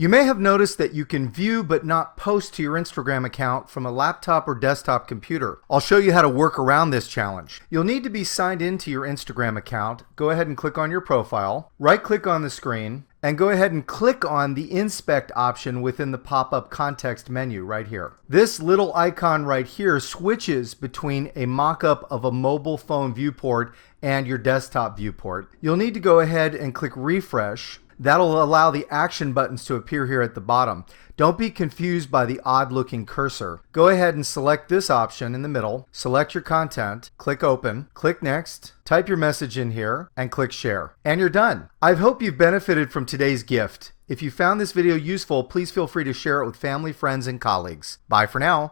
You may have noticed that you can view but not post to your Instagram account from a laptop or desktop computer. I'll show you how to work around this challenge. You'll need to be signed into your Instagram account. Go ahead and click on your profile, right-click on the screen, and go ahead and click on the Inspect option within the pop-up context menu right here. This little icon right here switches between a mock-up of a mobile phone viewport and your desktop viewport. You'll need to go ahead and click refresh. That'll allow the action buttons to appear here at the bottom. Don't be confused by the odd looking cursor. Go ahead and select this option in the middle, select your content, click open, click next, type your message in here, and click share. And you're done. I hope you've benefited from today's gift. If you found this video useful, please feel free to share it with family, friends, and colleagues. Bye for now.